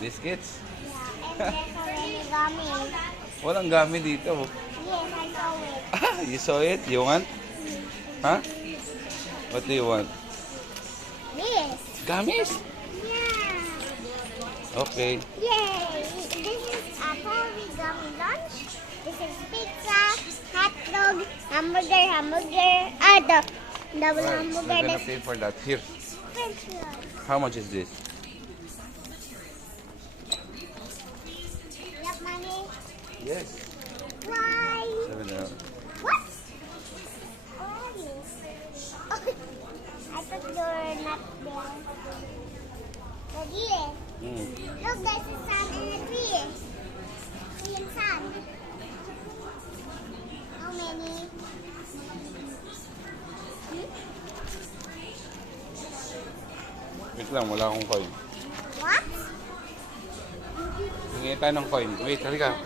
Biscuits? Yeah, and there's already gummy. Walang gami dito. Yes, I saw it. Ah, you saw it? You want? Huh? What do you want? This. Gummies? Yeah. Okay. Yay! This is a Holy Gummy lunch. This is pizza, hot dog, hamburger. The double Right, hamburger. we're gonna This pay for that. Here. French fries. How much is this? You have money? Yes. Why? $7. What? Oh, yes. I thought you were not there. Daddy, Mm. look, there's a sun and a tree. Tree and sun. How many? Wait lang, wala akong coin. What? Hingi tayo ng coin. Wait, halika.